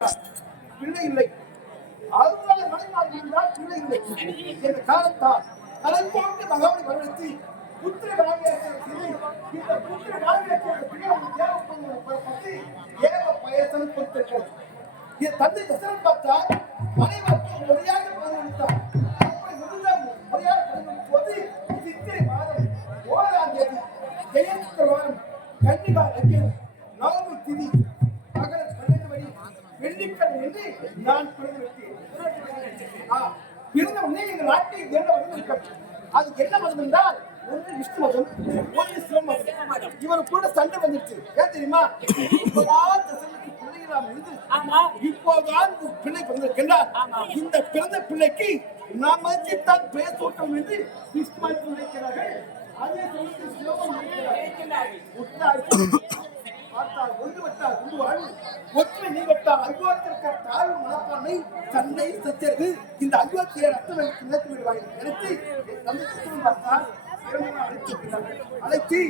பிள்ளை இல்லை. 60 மனைவிமார் இருந்தால் பிள்ளை இல்லை என்ற காலத்தால் கலந்தோண்டு மகாபலி வருடத்தி புத்திர காவியத்தை இந்த புத்திர காவியத்தை பற்றி ஏவ பயசம் கொடுத்திருக்கிறது. என் தந்தை தசரன் பார்த்தால் மனைவருக்கு முறையாக பதிலளித்தார். அப்படி முறையாக பதிலளிப்போது சித்திரை மாதம் 1ஆம் தேதி ஜெயசுக்கிரவாரம் கன்னிகா லக்கியம் நவமி திதி மகர 12 மணி வெள்ளிக்கிழமை என்று நான் பிறந்துவிட்டேன். பிறந்த உடனே எங்கள் நாட்டில் என்ன மதம் இருக்கிறது? அது என்ன மதம் என்றால் ஒன்று விஷ்ணு மதம், ஒன்று சிவ மதம். இவர் கூட சண்டை வந்துருச்சு. ஏன் தெரியுமா? இப்போதான் பிள்ளைகளாம் இருந்து இப்போதான் பிள்ளை பிறந்திருக்கின்றார். இந்த பிறந்த பிள்ளைக்கு நாம் மதித்தான் பெயர் சூட்டம் என்று விஷ்ணு மதம் நினைக்கிறார்கள். அதே சமயத்தில் சிவம் பார்த்தால் ஒன்று விட்டால் ஒன்று வாழ்வு, ஒற்றுமை நீ விட்டால் அல்வாத்திற்க தாழ்வு மனப்பான்மை சண்டை சச்சரவு இந்த அல்வாத்திய ரத்தம் நினைத்து விடுவார்கள் நினைத்து பார்த்தால் அழைச்சி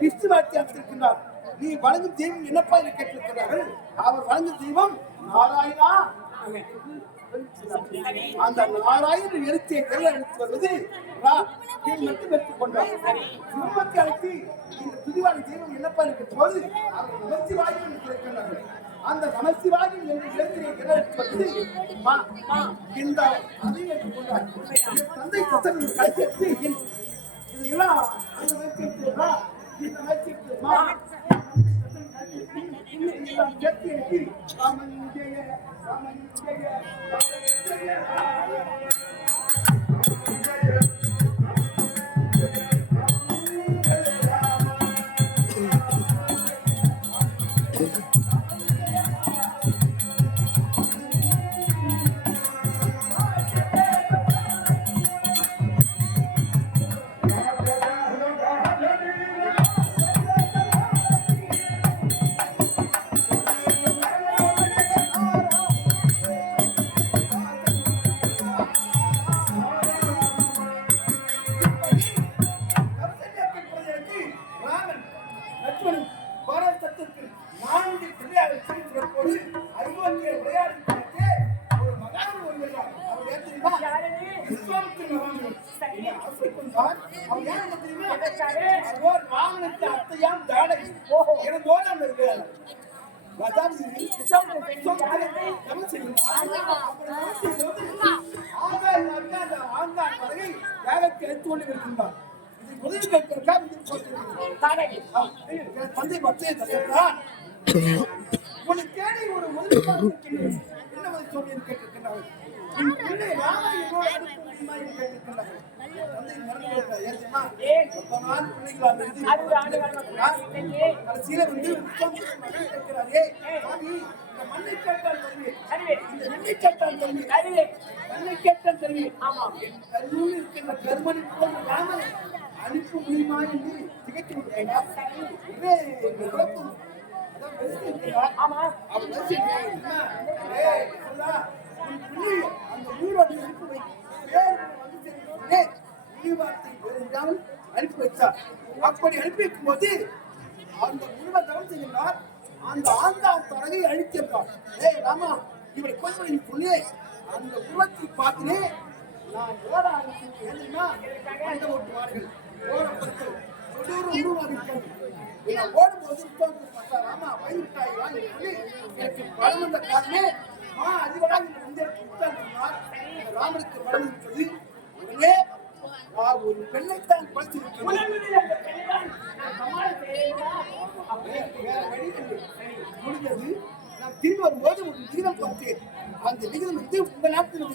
விஷ்ணுவாட்சி அமைத்திருக்கின்றார். நீ வழங்கும் தெய்வம் என்னப்பா என்று கேட்டிருக்கிறார்கள். அவர் வழங்கும் தெய்வம் நாராயணா. அந்த நாராயணன் எழுத்திய கையில் எடுத்து வருவது மட்டும் எடுத்துக் கொண்டார். சிவமத்தை அழைத்து இந்த புதிவான தெய்வம் என்னப்பா இருக்கிற போது அவர் நமசிவாயி என்று கிடைக்கின்றார்கள். அந்த நமசிவாயி என்ற எழுத்திய கையில் எடுத்து வருவது இந்த அதை எடுத்துக் கொண்டார். தந்தை பசங்க கடைசி இதெல்லாம் அந்த வச்சிருக்கிறா இந்த வச்சிருக்கிறா அத்தையாம் தாடகை என தோழம் இருக்கிறார். தந்தை பச்சை உனக்கு தேடி ஒரு முதல் என்ன சொல்லி கேட்டிருக்கிறார்கள். கடைசியில வந்து மண்ணை கேட்டால் தருவி மண்ணை கேட்டால் தருவி கல்லூரி இருக்கின்ற கருமணி போன்ற ராமனை அனுப்ப முடியுமா என்று திகைத்து விடுகிறார். அந்த ஊரோடு அனுப்பி வைத்தார். அப்படி அனுப்பி வைக்கும் போது அந்த முழுவ தவம் செய்கிறார். அந்த ஆண்டாம் தரகை அழித்திருந்தார். ராமா இவரை கொஞ்சம் சொல்லி அந்த உருவத்தை பார்த்துனே நான் ஓட ஆரம்பிச்சு ஓட்டுவார்கள் ஓடப்பட்டு ஓடும்போது ராமா வயிற்றாய் வாங்கி சொல்லி எனக்கு பலம் வந்த காரணமே அதிகமாக ராமனுக்கு பலம் இருக்கிறது. உடனே ஒரு பெண்ணைத்தான் படித்திருக்கிறேன். முடிந்தது. நான் திரும்பி வரும்போது ஒரு விகிதம் பார்த்தேன். அந்த விகிதம் வந்து உங்க நாட்டில்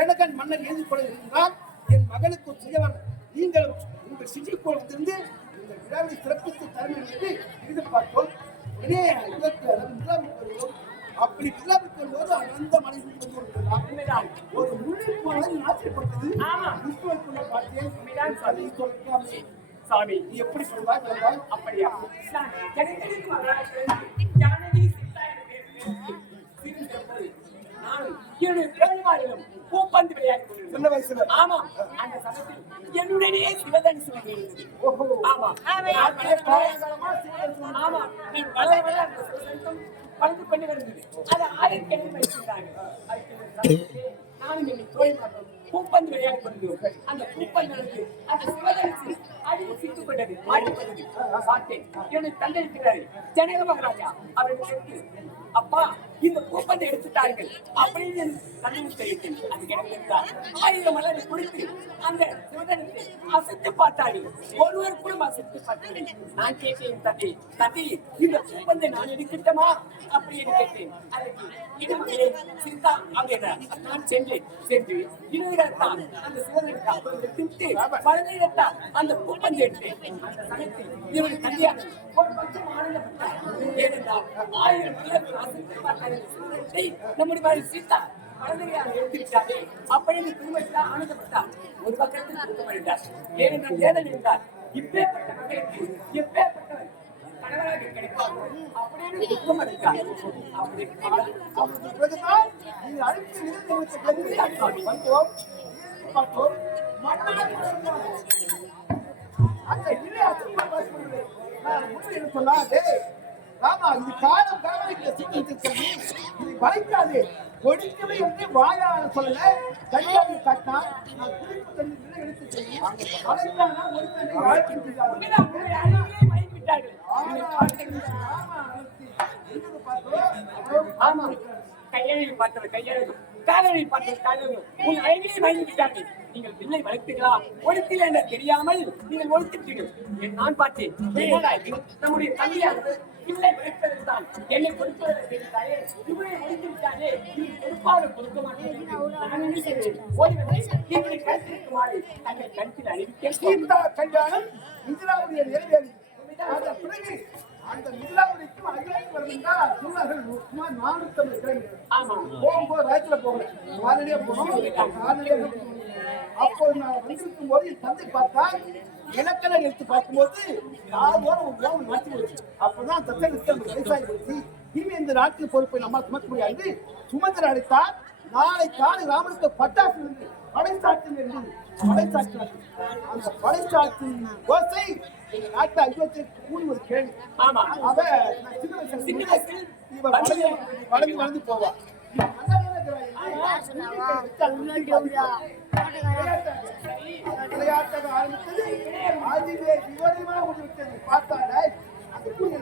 ஏனகன் மன்னர் எழுதி கொள்ள இருந்தால் என் மகனுக்கு செய்யவான் நீங்களும் உங்கள் சிஜிக்குள் வந்திருந்து இந்த விழாவை சிறப்பித்து தரும் என்று எதிர்பார்த்தோம். உடனே வருவோம். அப்படி விழாவுக்கு வரும்போது அந்த மனிதன் ஒரு முள்ளிப்பாளை ஆசைப்பட்டது. பார்த்தேன் சாமி நீ எப்படி சொல்வாய்? அப்படியா பூப்பந்து விளையாடி சின்ன வயசுல. ஆமா அந்த சமயத்தில் என்னுடைய சிவதனுசு ஆமா ஆமா நீ வளர வளர வளர்ந்து கொண்டு வருகிறது. அதை ஆயிரக்கணக்கில் வைத்திருந்தாங்க. நானும் என்னை தோழி மாட்டோம் பூப்பந்து விளையாடி கொண்டிருந்தோம். அந்த பூப்பந்து அந்த சிவதனுக்கு அடித்து சிக்கிக் கொண்டது, மாட்டிக்கொண்டது. பார்த்தேன். என்னுடைய தந்தை இருக்கிறாரு ஜனக மகாராஜா. அவர்கள் சேர்த்து அப்பா இந்த பூப்பந்தை எடுத்துட்டார்கள் அப்படின்னு கண்ணு தெரிவித்தேன். அது கிடைத்தார் 1000 மலரை கொடுத்து அந்த சிவதனுக்கு அசைத்து பார்த்தாடி ஒருவர் கூட அசைத்து பார்த்தாடி. நான் கேட்டேன் தந்தை தந்தை இந்த பூப்பந்தை நான் எடுக்கட்டுமா அப்படின்னு கேட்டேன். அதற்கு இன்னொரு சித்தா அப்படின்றார். நான் சென்றேன். சென்று இன்னொருத்தான் அந்த சிவதனுக்கு எடுத்து பழனியிடத்தான் அந்த பூப்பந்தை எடுத்தேன். அந்த சமயத்தில் இவருடைய கல்யாணம் ஒரு பட்சம் ஆனந்தப்பட்டார். ஏனென்றால் 1000 மலர் அசைத்து பார்த்தார்கள். நம்முடைய சீதா குழந்தையாக எடுத்துவிட்டாரே அப்படின்னு திருமணத்தான் ஆனந்தப்பட்டார். ஒரு பக்கத்தில் கொடுக்கப்படுகிறார். ஏனென்றால் வேதனை இருந்தார். இப்பேற்பட்ட மகளுக்கு எப்பேற்பட்டவர் கணவராக கிடைப்பார் அப்படின்னு துக்கம் இருக்கார். அப்படி ஆமா இது காலம் வளைக்காது கொடிக்கவே எப்படி வாயால சொல்லல கையாளி காட்டினா நான் குளிப்பு தண்ணி எடுத்து செய்யும் வளைக்கானா ஒரு தண்ணி ஆமா கையெழுதி பார்த்தது கையெழுது காலையில் பார்த்தது காலையில் உன் அழகிலே மயங்கி விட்டார்கள். நீங்கள் பிள்ளை வளர்த்தீர்களா ஒழுத்தில் என தெரியாமல் நீங்கள் ஒழுத்துட்டீர்கள். நான் பார்த்தேன் நம்முடைய தந்தையார் பிள்ளை வளர்ப்பதற்கான் என்னை கொடுப்பதற்கு தெரிந்தாலே இவரை ஒழித்து விட்டாலே கொடுப்பாக கொடுக்க மாட்டேன். நான் என்ன செய்வேன் ஓடி கருத்திருக்குமாறு தங்கள் கருத்தில் அறிவிக்க கல்யாணம் இந்திராவுடைய நிறைவேறி அந்த மிதிலாவுடைக்கும் அகிலாவுக்கு வரணும்னா சொன்னார்கள் சுமார் 450 கிலோமீட்டர். ஆமா போகும்போது ராயத்துல போகல காலையிலே போகணும். அப்போ நான் வந்திருக்கும் போது என் தந்தை பார்த்தா இலக்கணம் எடுத்து பார்க்கும்போது 4 வாரம் ஒரு கிராமம் மாற்றி வச்சு அப்பதான் தத்தெடுத்து அந்த வயசாகி வச்சு இனிமே இந்த நாட்டில் பொறுப்பை நம்ம சுமக்க முடியாது. சுமந்திர அழைத்தால் நாளை காலை ராமனுக்கு பட்டாசு இருந்து படைச்சாற்றில் இருந்து படைச்சாற்றினார். அந்த படைச்சாற்றின் ஓசை எங்க நாட்டு அயோத்திக்கு கூடி ஒரு கேள்வி. ஆமா அவ சின்ன வயசில் வளர்ந்து வளர்ந்து போவா. விளையாட்டாக ஆரம்பித்தது அதுவே விவரமா விட்டது. பார்த்தால அந்த கூடி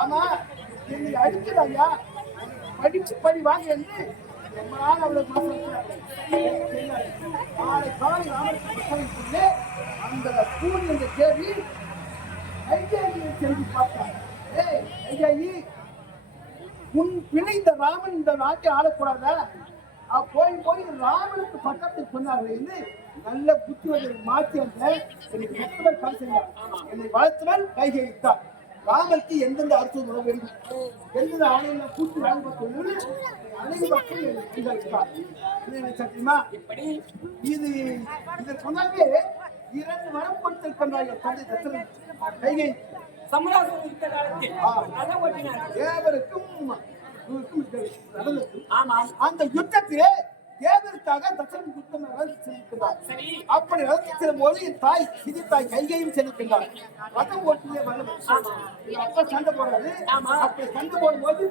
ஆமா என்னை அடிக்கிறாயா படிச்சு படி வாங்க என்று எம்மால் அவ்வளவு நாளை காலை ராமனுக்கு அந்த கூடி என்ற கேள்வி ஐயாயியை சென்று பார்த்தார். ஐயாயி உன் பிள்ளை இந்த ராமன் இந்த நாட்டை ஆளக்கூடாதா? போய் போய் ராமனுக்கு பக்கத்தில் சொன்னார்கள் என்று நல்ல புத்திவதை மாற்றி வந்த என்னை வளர்த்தவன் கைகழித்தார். ராமனுக்கு எந்தெந்த அரசு உணவு வேண்டும் எந்தெந்த ஆணையம் கூட்டு ராம அனைத்து மக்கள் சத்தியமா இது இதற்கு முன்னாலே 2 வரம் கொடுத்திருக்கின்றார்கள் தந்தை தசரன் கைகை அந்த யுத்தத்திலே தேவருக்காக தசரன் யுத்தம் செலுத்துகிறார். அப்படி நடத்தி போது தாய் சிதி தாய் கைகையும் செலுத்துகிறார். ரதம் ஓட்டியே அப்ப சண்டை போடுறது. அப்படி சண்டை போடும்போது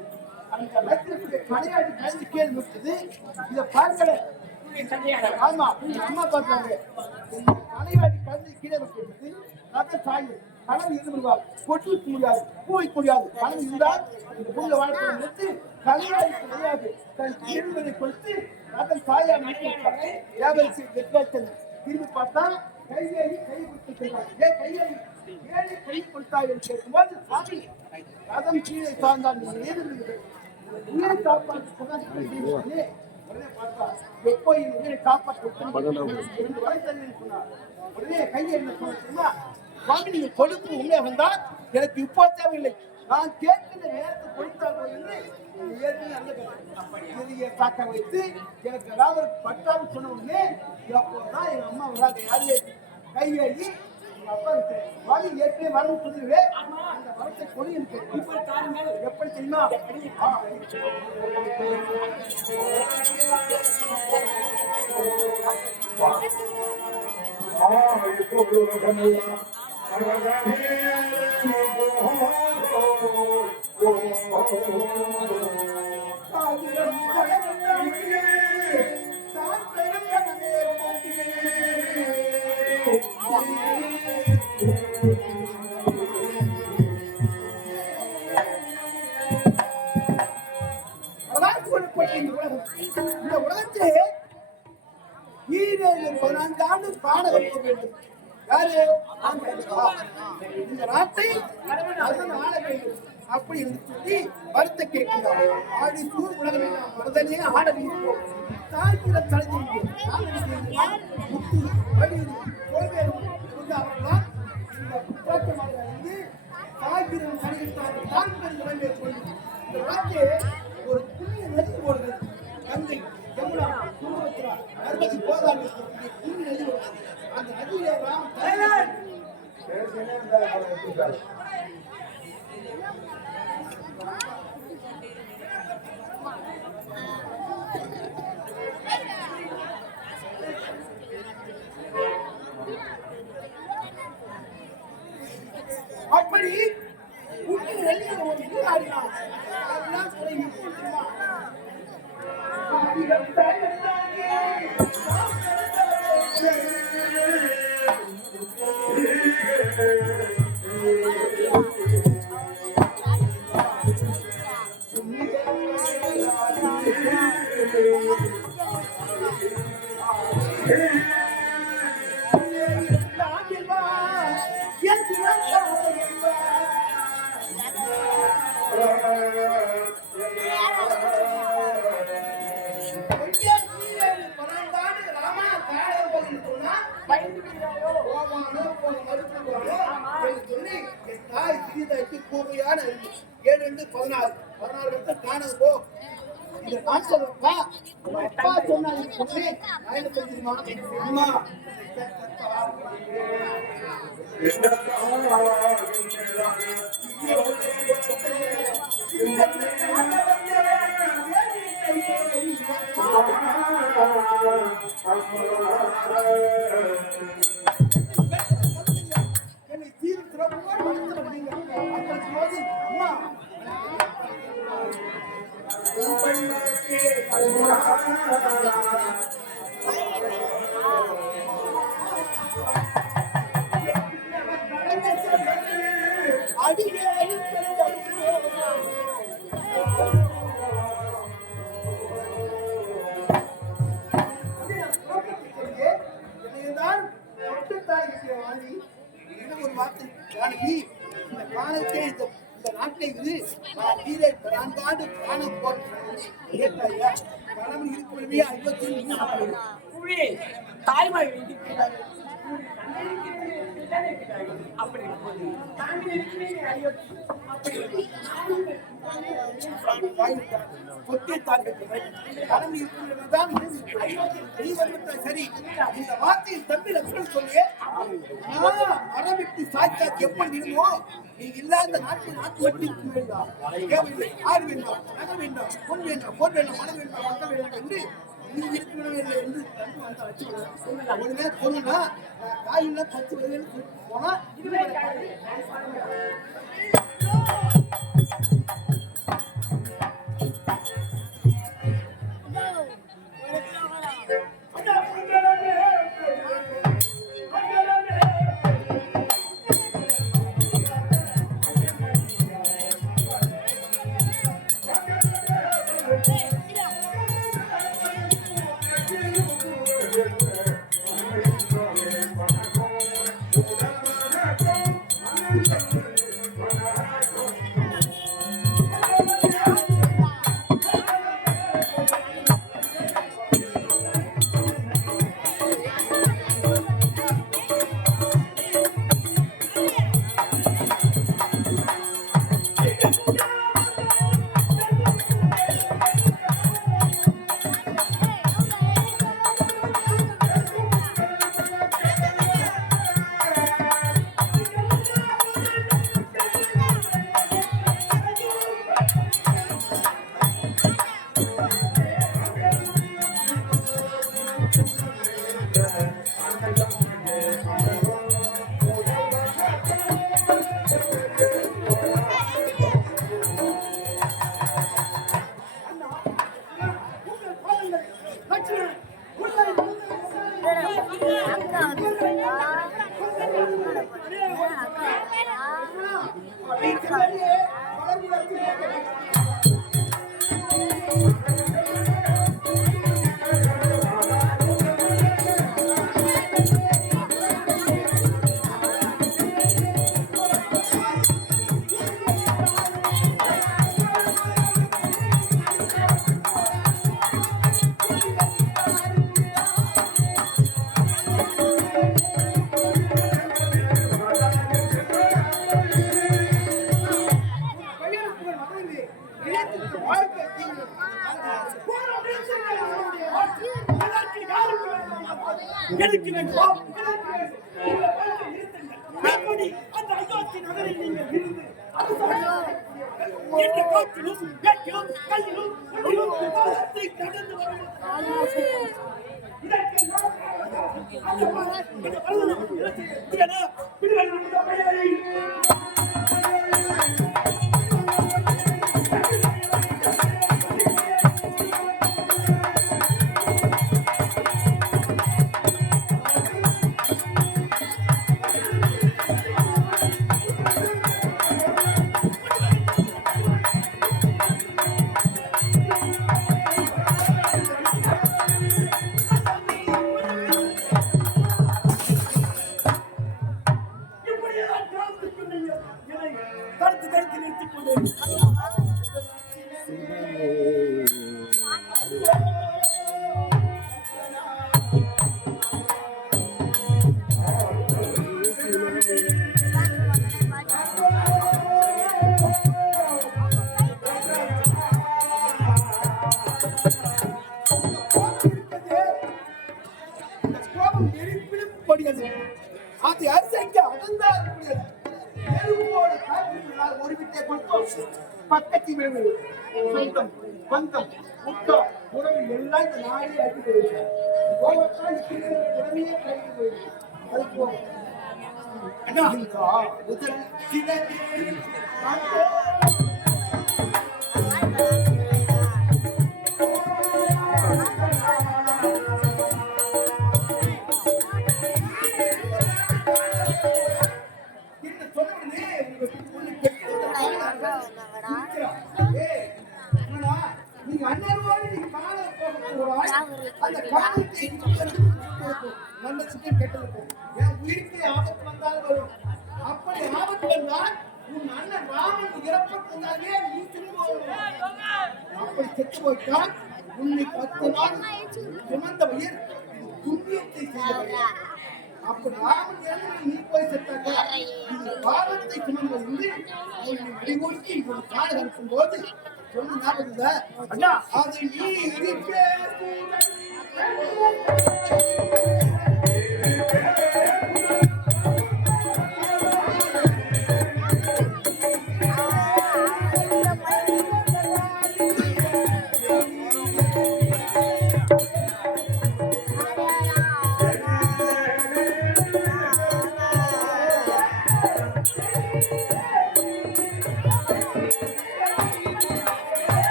அந்த ரத்தினுடைய கலையாடி கல்வி கீழ் நிற்குது. இதை பார்க்கல ஆமா அம்மா பார்க்கறாங்க. கலையாடி கல்வி கீழே நிற்கிறது. ரத்த சாய் கணவன் இருந்துருவார். கொட்டு வைக்க முடியாது, பூ வைக்க முடியாது. கணவன் இருந்தால் இந்த பூல வாழ்க்கை நிறுத்தி கலையாடி கிடையாது. தன் இருந்ததை கொடுத்து ரத்தம் சாயா வியாபாரி திரும்பி பார்த்தா கையேறி கை கொடுத்துருக்காங்க. கையேறி ஏழை கை கொடுத்தாய் என்று கேட்கும்போது சாமி ரதம் கீழே சார்ந்தால் நீ உயிரை காப்பாற்று பார்த்தா எப்போ உயிரை காப்பாற்ற சொன்னார். உடனே கையேறி சொன்னா சுவாமி நீங்க கொடுப்பு உண்மையாக வந்தால் எனக்கு இப்போ தேவையில்லை. நான் கேட்கிற நேரத்தை கொடுத்தார்கள் என்று தாக்க வைத்து எனக்கு ராமர் பட்டான்னு சொன்ன உடனே அப்போதான் எங்க அம்மா வராங்க. யாரு கையேறி எங்க அப்பா வாங்கி ஏற்கனவே வரணும் சொல்லுவே அந்த வரத்தை கொடி இருக்கு. எப்படி தெரியுமா Oh காதிரம் கடவுளே தான் பிறந்தனே இந்த உலகத்திலே ஈரேழு 14 ஆண்டு காண வைக்க வேண்டும். யாரு? இந்த நாட்டை அதன் ஆள வேண்டும் அப்படி என்று சொல்லி வருத்த கேட்கிறார். ஆடி சூர் உலகமே நாம் மனதனே ஆட வைப்போம். தாய்கிற தலைஞர்கள் முத்து வடிவு கோவேரும் அவர்களால் இந்த புத்தாக்கமாக இருந்து தாய்கிறம் தலையிட்டார்கள். தாய்கிறம் நிறைவேற்றி இந்த நாட்டே ஒரு புண்ணிய நதி ஓடுகிறது. கங்கை, யமுனா, துங்கபத்ரா, நர்மதி, கோதாவரி புண்ணிய நதி ஓடுகிறது. அந்த நதியிலே ராம் அப்படி புண்ணிய நதியில் ஒரு நீராடினார். அதெல்லாம் சொல்லி கூர்மையான 7-16 காணது போ. இதை நான் சொல்றப்பா அப்பா சொன்னாங்க அம்மா என்னை தீர்க்கிறப்போது அம்மா ஒரு வார்த்தை இந்த காலத்தை இந்த நாட்டை இது 4 ஆண்டு காணம் போட்டு கணவன் இருக்கிறதே 53 தாய்மொழி அப்படி சரி இந்த வார்த்தையை தம்பி லட்சுமணன் சொல்லியே அறவிட்டு சாய்ச்சாச்சு எப்படி இருந்தோ நீங்க இல்லாத நாட்டு வட்டி வேண்டாம் ஆறு வேண்டாம் நகை வேண்டாம் பொன் வேண்டாம் போர் வேண்டாம் மனம் வேண்டாம் மக்கள் வேண்டாம் என்று நீ இருக்கிறது என்று தம்பி வந்து அழைச்சு ஒண்ணுமே சொன்னா காயில கட்சி வருதுன்னு போனா இதுவே எனக்கு வேண்டும் எப்படி அந்த அயோத்தி நகரில் நீங்கள் இருந்து என்ற காற்றிலும் வேட்டிலும் கையிலும் உள்ளிலும் விவாதத்தை கடந்து தடுத்து தடுத்து நிறுத்திக் கொண்டு அது அரிசிக்க அடங்காத முடியாது எறும்போட காற்றினால் ஒரு விட்டை கொடுத்தோம் பக்கத்தில் விழுந்தது சொந்தம் பந்தம் முத்தம் உறவு எல்லாம் இந்த நாளே அடி போயிடுச்சு கோவத்தால் உடனே கழித்து போயிடுச்சு அது போகும் முதல் சிலர் நீங்க அண்ணனோடு நீ காண போகிறாய் அந்த காலத்தை நல்ல சிக்கம் கெட்டிருக்கும் என் உயிருக்கு ஆபத்து வந்தால் வரும் அப்படி ஆபத்து வந்தால் உன் அண்ணன் ராமன் இறப்பட்டு வந்தாலே நீ திரும்ப அப்படி செத்து போயிட்டால் உன்னை 10 நாள் சுமந்த உயிர் புண்ணியத்தை செய்தவர்கள் அப்படி ராமன் இறந்து நீ போய் செத்தாக்கா இந்த பாவத்தை சுமந்தது உன்னை அடிமொழிக்கு ஒரு காடு அனுப்பும் போது சொல்லு ஞாபகம் அது நீ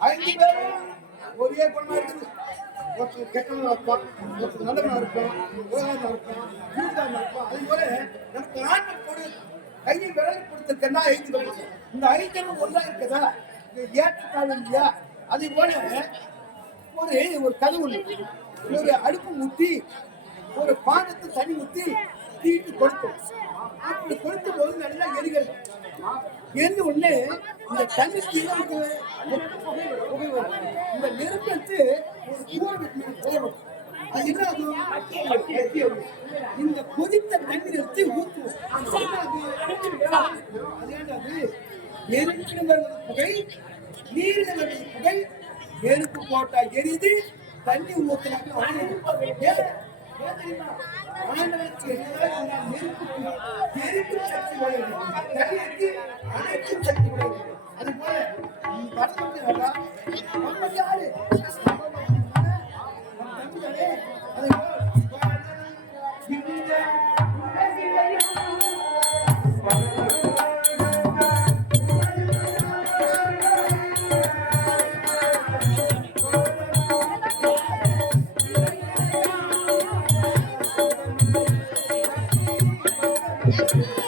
ஐந்து பேரும் ஒரே பொண்ணா இருக்குது ஒருத்தர் கெட்டவனா இருப்பான் ஒருத்தர் நல்லவனா இருப்பான் உலகமா இருப்பான் வீட்டுக்காரனா இருப்பான் அது போல நமக்கு ஆண்மை கொடு கையை விரல் கொடுத்திருக்கா 5 பேர் இந்த 5 பேரும் ஒன்றா இருக்கதா ஏற்றத்தாழ் இல்லையா அதே போல ஒரு கதை ஒண்ணு ஒரு அடுப்பு ஊற்றி ஒரு பானத்தை தண்ணி ஊற்றி தீட்டு கொடுத்தோம் அப்படி கொடுத்த போது நல்லா எரிகிறது எரிஞ்ச உடனே இந்த தண்ணிக்கு இந்த நெருப்பு எடுத்து அது என்ன ஆகும் இந்த கொதித்த தண்ணீர் எடுத்து ஊற்றுவோம் அது நெருப்பு புகை நீர் புகை நெருப்பு போட்டா எரிது தண்ணி ஊற்றினாங்க நெருப்பு சக்தி உடையது அனைத்தும் சக்தி உடையது அது போல யாரு ஆ